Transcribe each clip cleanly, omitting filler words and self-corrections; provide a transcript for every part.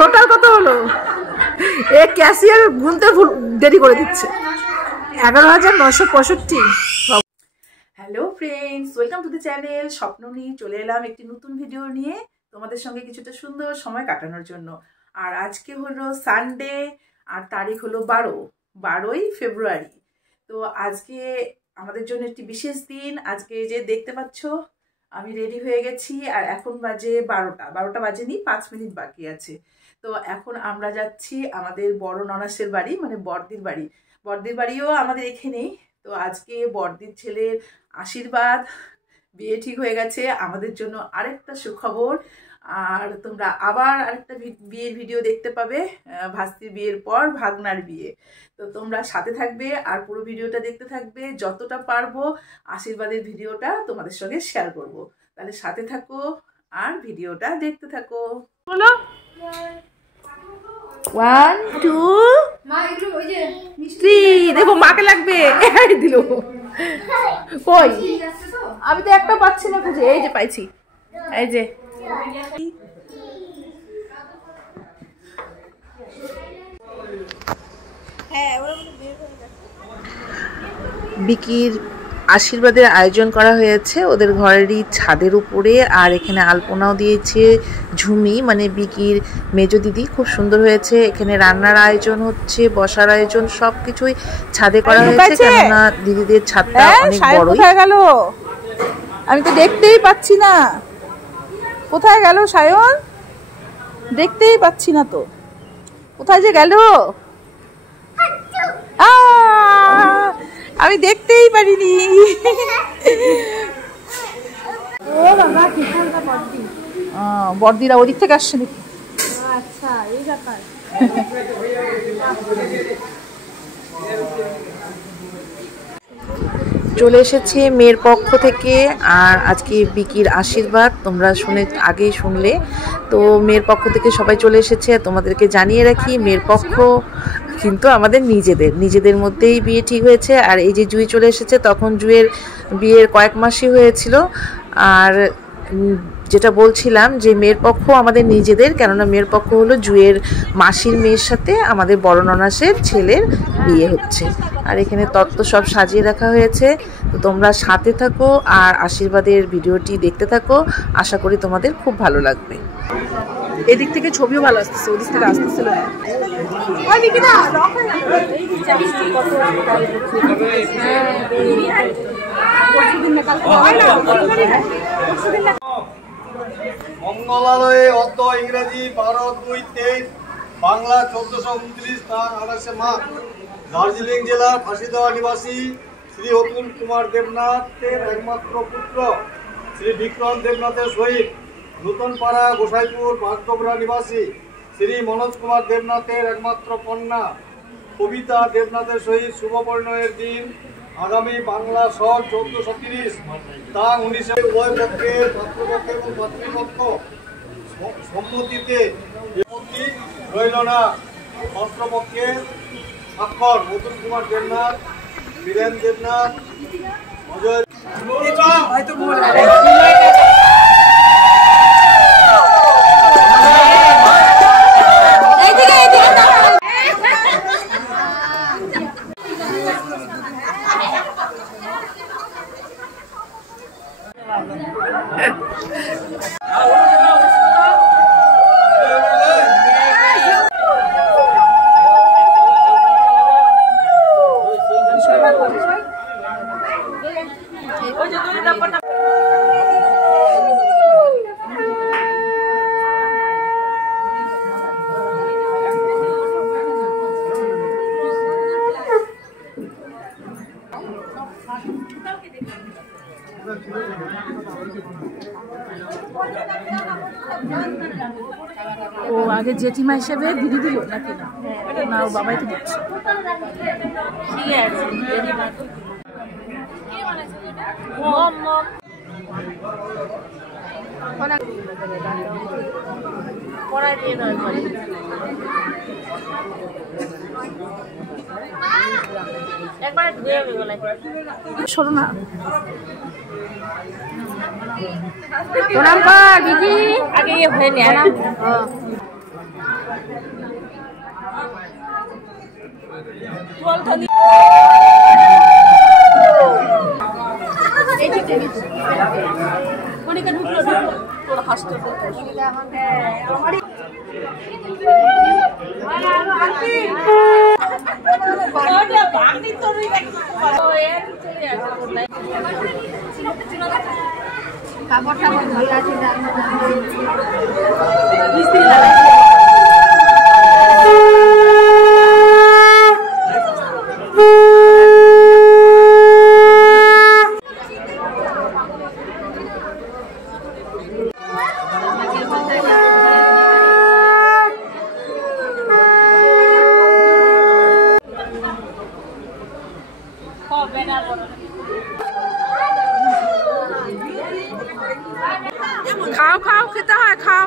Total কত হলো? এ cashier গুনতে দেরি করে দিচ্ছে। 11,965। Hello friends, welcome to the channel. স্বপ্ন নিয়ে চলে এলাম একটি নতুন ভিডিও নিয়ে তোমাদের সঙ্গে কিছুটা সুন্দর সময় কাটানোর জন্য। আর আজকে হলো সানডে, আর তারিখ হলো 12ই ফেব্রুয়ারি। তো আজকে আমাদের জন্য একটি বিশেষ দিন। আজকে যে দেখতে পাচ্ছ আমি রেডি হয়ে গেছি, আর এখন বাজে 12টা বাজেনি, 5 মিনিট বাকি আছে। তো এখন আমরা যাচ্ছি আমাদের বড় ননাসের বাড়ি, মানে বড়দির বাড়ি। বড়দির বাড়িও আমাদের এখানেই। তো আজকে বড়দির ছেলের আশীর্বাদ, বিয়ে ঠিক হয়ে গেছে। আমাদের জন্য আরেকটা সুখবর। আর তোমরা আবার আরেকটা বিয়ের ভিডিও দেখতে পাবে, ভাস্তির বিয়ের পর ভাগনার বিয়ে। তো তোমরা সাথে থাকবে আর পুরো ভিডিওটা দেখতে থাকবে। যতটা পারবো আশীর্বাদের ভিডিওটা তোমাদের সঙ্গে শেয়ার করব। তাহলে সাথে থাকো আর ভিডিওটা দেখতে থাকো। বলো 1 2 3। দেখো মাকে লাগবে। দিল কই? আমি তো একটা পাচ্ছি না খুঁজে। এই যে পাইছি, এই যে। বিকির আশীর্বাদের আয়োজন করা হয়েছে ওদের ঘরেরই ছাদের উপরে। আর এখানে আলপনাও দিয়েছে ঝুমি, মানে বিকির মেজো দিদি। খুব সুন্দর হয়েছে। এখানে রান্নার আয়োজন হচ্ছে, বসার আয়োজন, সবকিছুই ছাদে করা হয়েছে, কেননা দিদিদের ছাদটা অনেক বড়। কোথায় গেল? আমি তো দেখতেই পাচ্ছি না। কোথায় গেল সায়ন? দেখতেই পাচ্ছি না তো, কোথায় যে গেল? আমি দেখতেই পারিনি। বড়দিরা ওদিক থেকে আসছে নাকি? আচ্ছা, এই ব্যাপার। চলে এসেছে মেয়ের পক্ষ থেকে। আর আজকে বিকির আশীর্বাদ তোমরা আগেই শুনলে। তো মেয়ের পক্ষ থেকে সবাই চলে এসেছে। তোমাদেরকে জানিয়ে রাখি, মেয়ের পক্ষ কিন্তু আমাদের নিজেদের মধ্যেই বিয়ে ঠিক হয়েছে। আর এই যে জুই চলে এসেছে, তখন জুয়ের বিয়ের কয়েক মাসই হয়েছিল। আর যেটা বলছিলাম যে মেয়ের পক্ষ আমাদের নিজেদের, কেননা মেয়ের পক্ষ হলো জুয়ের মাসির মেয়ের সাথে আমাদের বড় ননাসের ছেলের বিয়ে হচ্ছে। আর এখানে তত্ত্ব সব সাজিয়ে রাখা হয়েছে। তো তোমরা সাথে থাকো আর আশীর্বাদের ভিডিওটি দেখতে থাকো। আশা করি তোমাদের খুব ভালো লাগবে। এদিক থেকে ছবিও ভালো আসতেছে, ওদিক থেকে আসতেছিল না। মঙ্গলালয়ে অদ্য ইংরেজি 12/2/23, বাংলা 1429, তার 28 মাঘ, দার্জিলিং জেলার ফাঁসিদেওয়া নিবাসী শ্রী অতুল কুমার দেবনাথের একমাত্র পুত্র শ্রী বিক্রম দেবনাথের সহিত নূতনপাড়া গোসাইপুর ভাগ্যবরা নিবাসী শ্রী মনোজ কুমার দেবনাথের একমাত্র কন্যা কবিতা দেবনাথের সহিত শুভ পরিণয়ের দিন আগামী বাংলা সন 1430 তা 19 উভয় পক্ষের পাত্রপক্ষ এবং পাত্রীপক্ষ সম্মতিতে রইল না। পাত্রপক্ষের স্বাক্ষর অতুল কুমার দেবনাথ, বীরেন দেবনাথ, অজয়। ও আগে জেঠিমা হিসেবে দিদি দিল নাকি? না, ও বাবাই তো দিচ্ছে। ঠিক আছে, শোনো না, প্রণাম কর দিদি, আগে হয়ে নে। কাপড় টাপড় ভালো আছে খাও খাও খেতে হয় খাও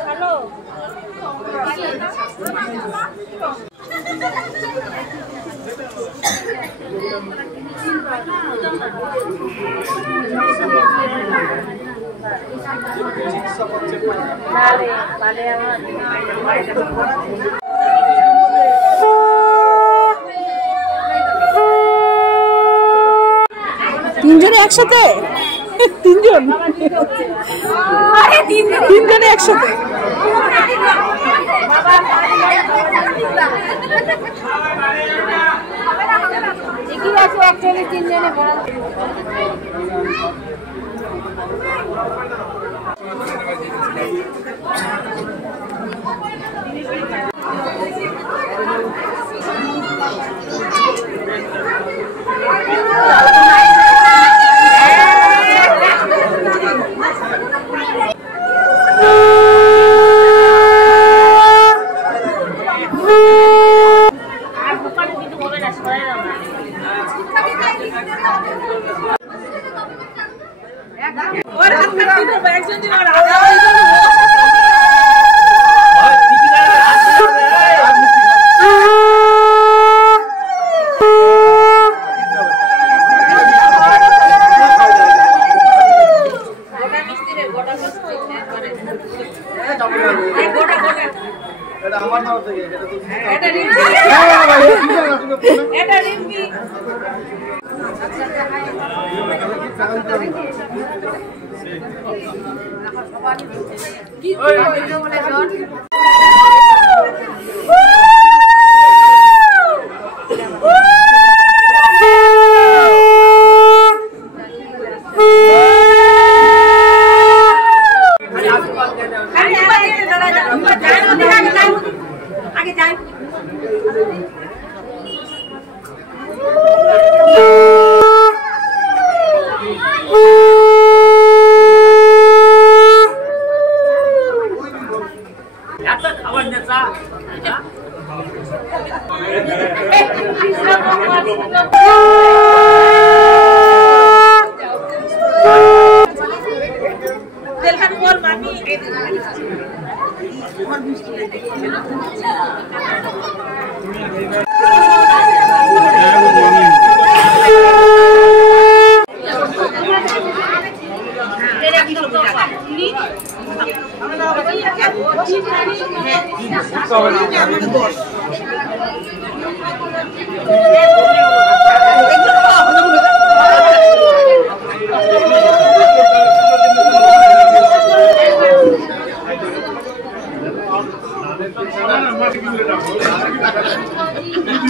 ভালো তিনজনে একসাথে তিনজনে একসাথে ঠিকই আছে একজনে তিনজনে বড়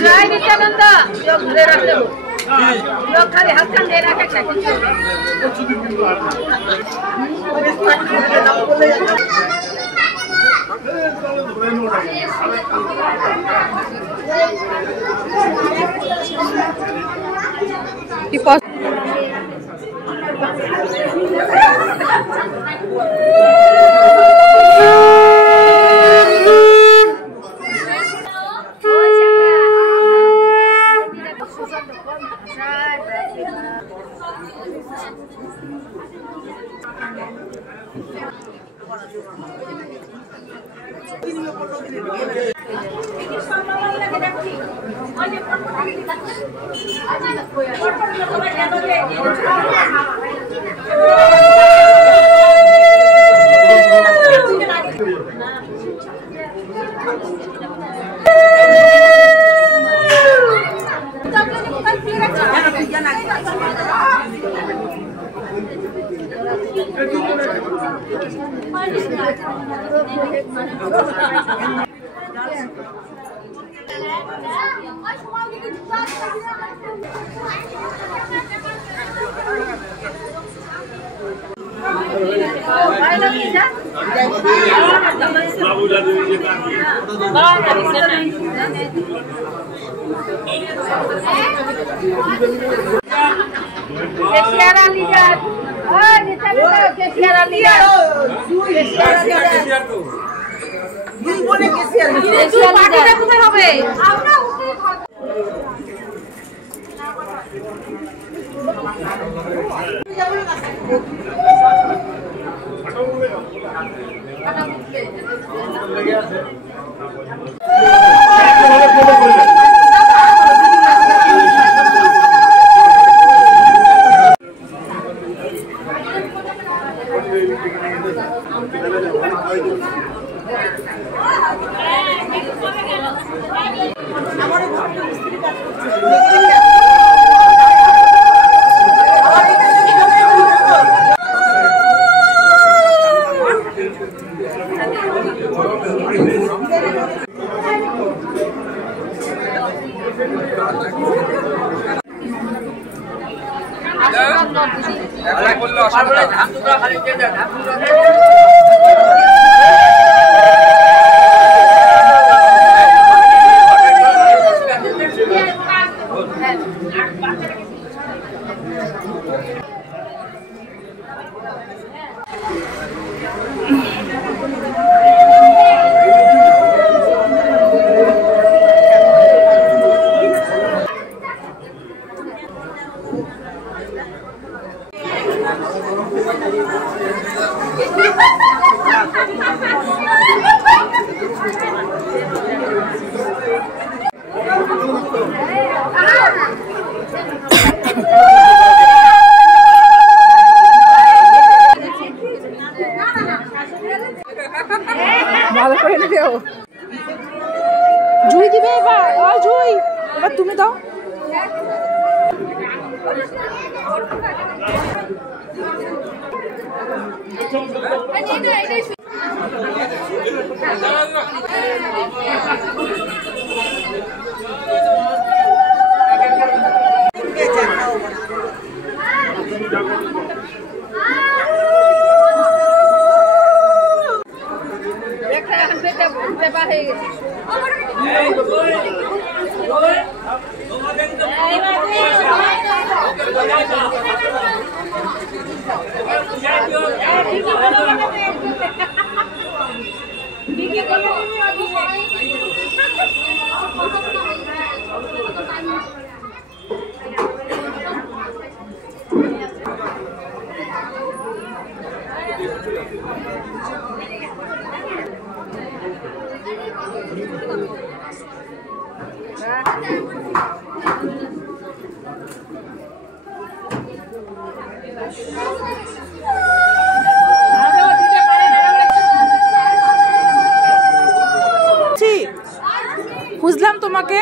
जय नित्यानंद जो घरे रखते हो लोग खाली हाथ कान दे रखे ভালো করে দেও জুই দিবে এবার জুই এবার তুমি দাও বুঝলাম তোমাকে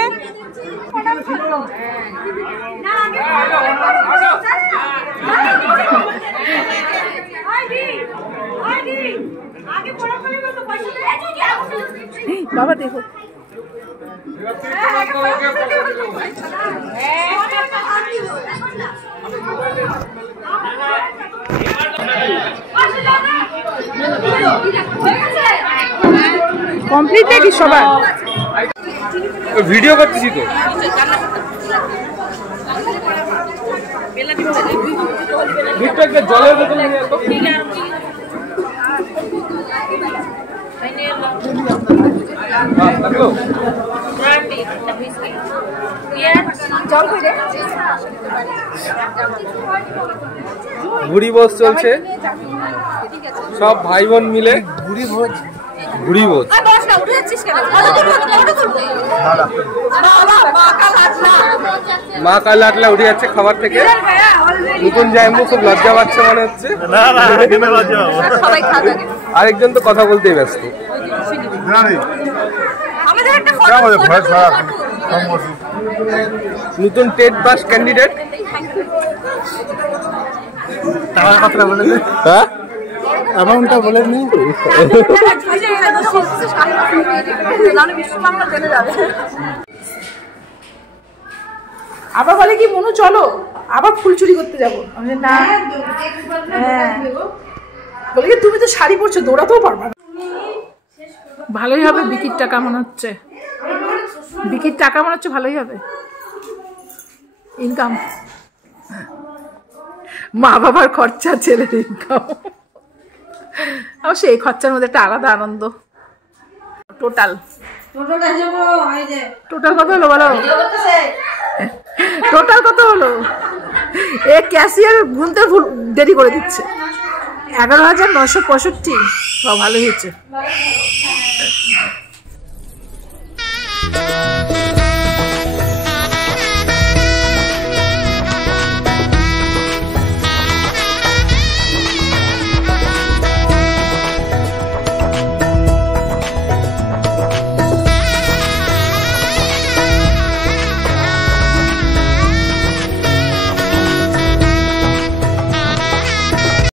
বাবা দেখো কমপ্লিট নাকি সবার ভিডিও করতেছি তো জলের বোতল নিয়ে আসো ঘুরি বস চলছে সব ভাই বোন মিলে ঘুড়ি ভোজ। মা কাল আটলা উঠে যাচ্ছে খাবার থেকে। নতুন জায়গা খুব লজ্জা পাচ্ছে মনে হচ্ছে। আরেকজন তো কথা বলতেই ব্যস্ত। নতুন টেট পাস ক্যান্ডিডেট। হ্যাঁ অ্যামাউন্টটা বলে নি। আবার বলে কি মনু চলো আবার ফুল চুরি করতে যাবো। না বলে কি তুমি তো শাড়ি পরছো দৌড়াতেও পারবা না। ভালোই হবে। বিকির টাকা মনে হচ্ছে, বিকির টাকা মনে হচ্ছে ভালোই হবে ইনকাম। মা বাবার খরচা ছেলের ইনকাম। সেই খরচার মধ্যে একটা আলাদা আনন্দ। টোটাল কত হলো বলো? টোটাল কত হলো? এ ক্যাশিয়ার গুনতে দেরি করে দিচ্ছে। 11,965। ভালো হয়েছে।